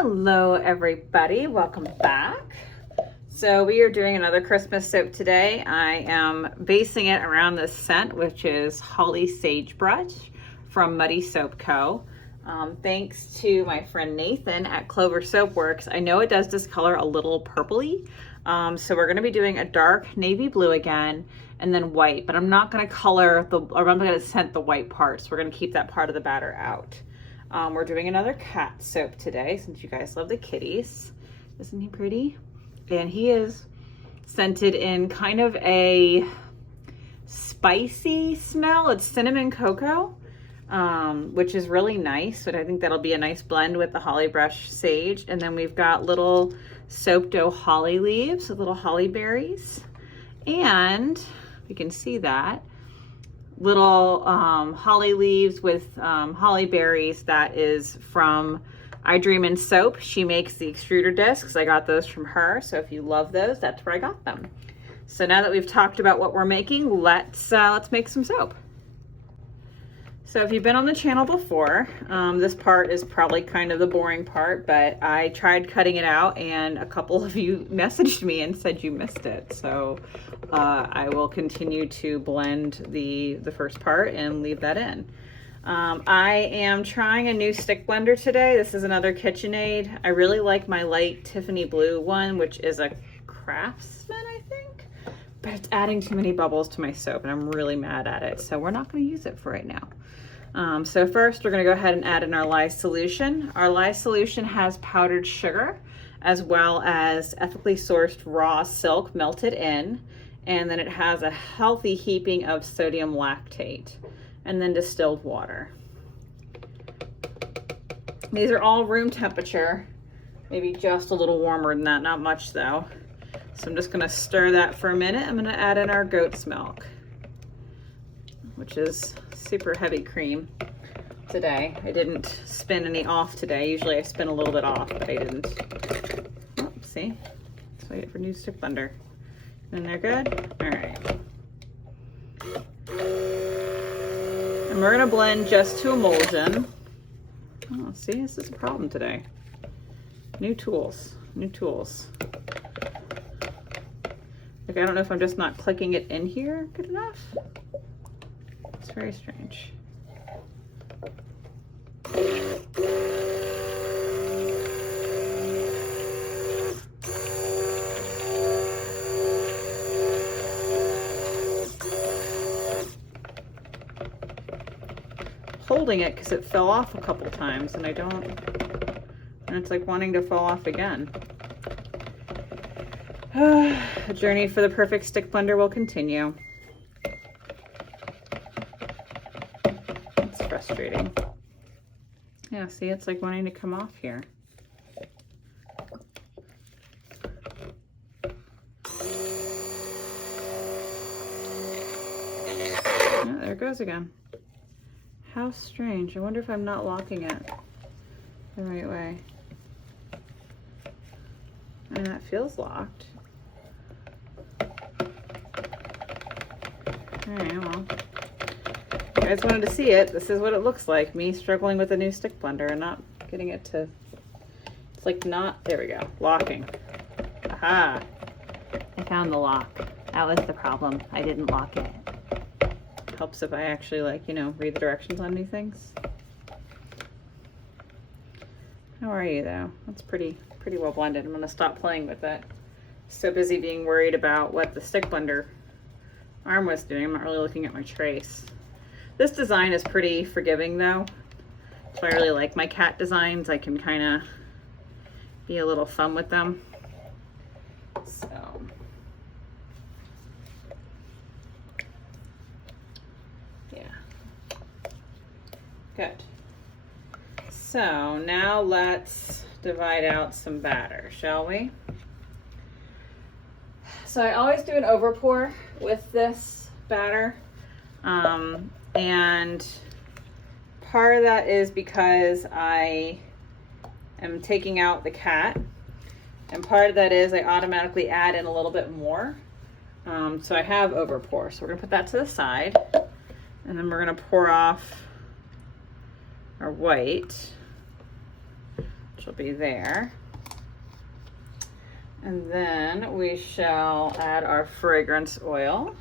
Hello everybody, welcome back. So we are doing another Christmas soap today. I am basing it around this scent, which is Holly Sagebrush from Muddy Soap Co. Thanks to my friend Nathan at Clover Soap Works. I know it does discolor a little purpley. So we're gonna be doing a dark navy blue again and then white, but I'm not gonna I'm gonna scent the white parts. We're gonna keep that part of the batter out. We're doing another cat soap today since you guys love the kitties. Isn't he pretty? And he is scented in kind of a spicy smell. It's cinnamon cocoa, which is really nice. But I think that'll be a nice blend with the holly brush sage. And then we've got little soap dough holly leaves with little holly berries. And you can see that. Little holly leaves with holly berries. That is from I Dream in Soap. She makes the extruder discs. I got those from her. So if you love those, that's where I got them. So now that we've talked about what we're making, let's make some soap. So if you've been on the channel before, this part is probably kind of the boring part, but I tried cutting it out and a couple of you messaged me and said you missed it. So I will continue to blend the first part and leave that in. I am trying a new stick blender today. This is another KitchenAid. I really like my light Tiffany blue one, which is a Craftsman, I think, but it's adding too many bubbles to my soap and I'm really mad at it. So we're not going to use it for right now. So first we're going to go ahead and add in our lye solution. Our lye solution has powdered sugar as well as ethically sourced raw silk melted in, and then it has a healthy heaping of sodium lactate and then distilled water. These are all room temperature, maybe just a little warmer than that, not much though. So I'm just going to stir that for a minute. I'm going to add in our goat's milk, which is super heavy cream today. I didn't spin any off today. Usually I spin a little bit off, but I didn't. Oh, see? Let's wait for new stick blender. And they're good? All right. And we're gonna blend just to emulsion. Oh, see, this is a problem today. New tools, new tools. Like, I don't know if I'm just not clicking it in here good enough. It's very strange. Holding it because it fell off a couple times and and it's like wanting to fall off again. The journey for the perfect stick blender will continue. It's frustrating. Yeah, see, it's like wanting to come off here. Yeah, there it goes again. How strange. I wonder if I'm not locking it the right way. And that feels locked. Alright, well. You guys wanted to see it. This is what it looks like. Me struggling with a new stick blender and not getting it to... It's like not... There we go. Locking. Aha! I found the lock. That was the problem. I didn't lock it. Helps if I actually, like, you know, read the directions on new things. How are you though? That's pretty well blended. I'm gonna stop playing with it. So busy being worried about what the stick blender arm was doing. I'm not really looking at my trace. This design is pretty forgiving though. So I really like my cat designs. I can kind of be a little fun with them. So. Good. So now let's divide out some batter, shall we? So I always do an overpour with this batter. And part of that is because I am taking out the cat. And part of that is I automatically add in a little bit more. So I have overpour. So we're gonna put that to the side. And then we're gonna pour off our white, which will be there. And then we shall add our fragrance oil.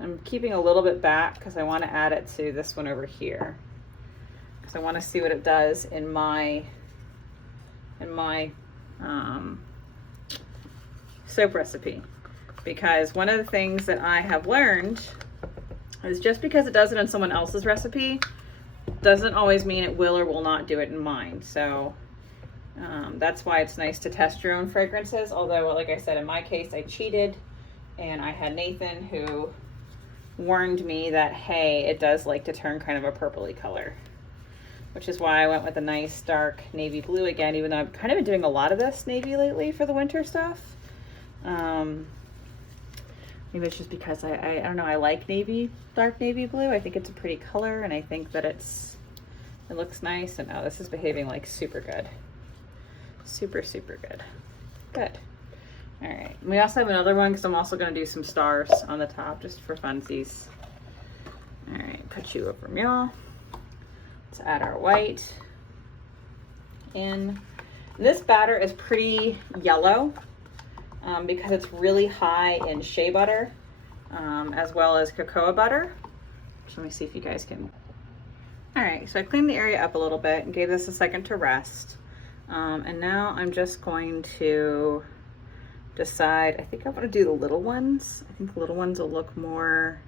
I'm keeping a little bit back because I want to add it to this one over here, because I want to see what it does in my soap recipe. Because one of the things that I have learned is just because it does it in someone else's recipe doesn't always mean it will or will not do it in mine. So that's why it's nice to test your own fragrances. Although, like I said, in my case, I cheated, and I had Nathan who warned me that, hey, it does like to turn kind of a purpley color, which is why I went with a nice dark navy blue again, even though I've kind of been doing a lot of this navy lately for the winter stuff. Maybe it's just because I don't know, I like dark navy blue. I think it's a pretty color, and I think that it looks nice. And oh, this is behaving like super good. Super, super good. Good. All right. We also have another one because I'm also going to do some stars on the top just for funsies. All right, put you over mule. Let's add our white in. This batter is pretty yellow because it's really high in shea butter as well as cocoa butter. So let me see if you guys can. All right, so I cleaned the area up a little bit and gave this a second to rest. And now I'm just going to decide, I think I want to do the little ones. I think the little ones will look more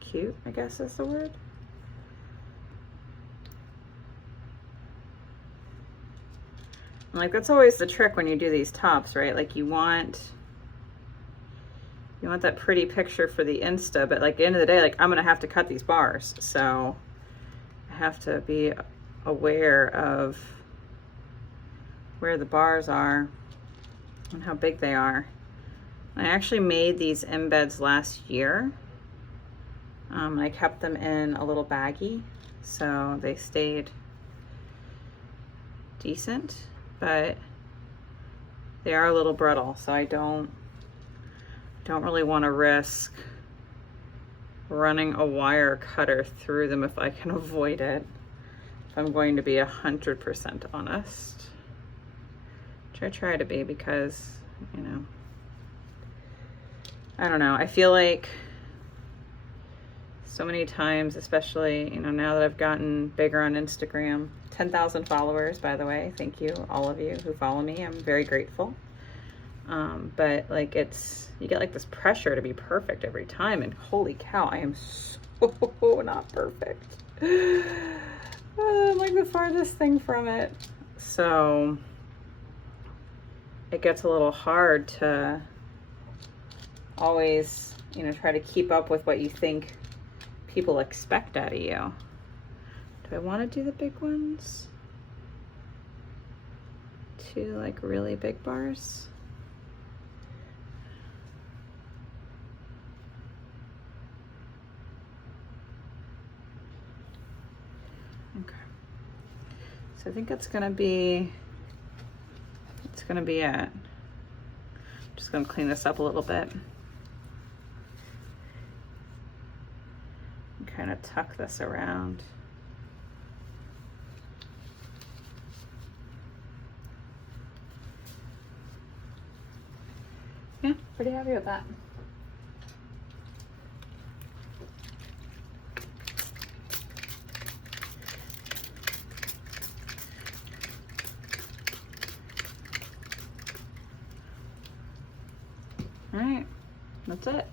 cute, I guess is the word. And like, that's always the trick when you do these tops, right? Like you want that pretty picture for the Insta, but like at the end of the day, like I'm gonna have to cut these bars. So I have to be aware of where the bars are and how big they are. I actually made these embeds last year. I kept them in a little baggie, so they stayed decent, but they are a little brittle, so I don't really want to risk running a wire cutter through them if I can avoid it, if I'm going to be 100% honest. Which I try to be, because, you know, I don't know, I feel like so many times, especially, you know, now that I've gotten bigger on Instagram, 10,000 followers, by the way, thank you, all of you who follow me, I'm very grateful. But like you get like this pressure to be perfect every time, and holy cow, I am so not perfect. I'm like the farthest thing from it. So it gets a little hard to always, you know, try to keep up with what you think people expect out of you. Do I want to do the big ones? 2 like really big bars? Okay. So I think it's gonna be it. I'm just gonna clean this up a little bit. And kind of tuck this around. Yeah, pretty happy with that. All right, that's it.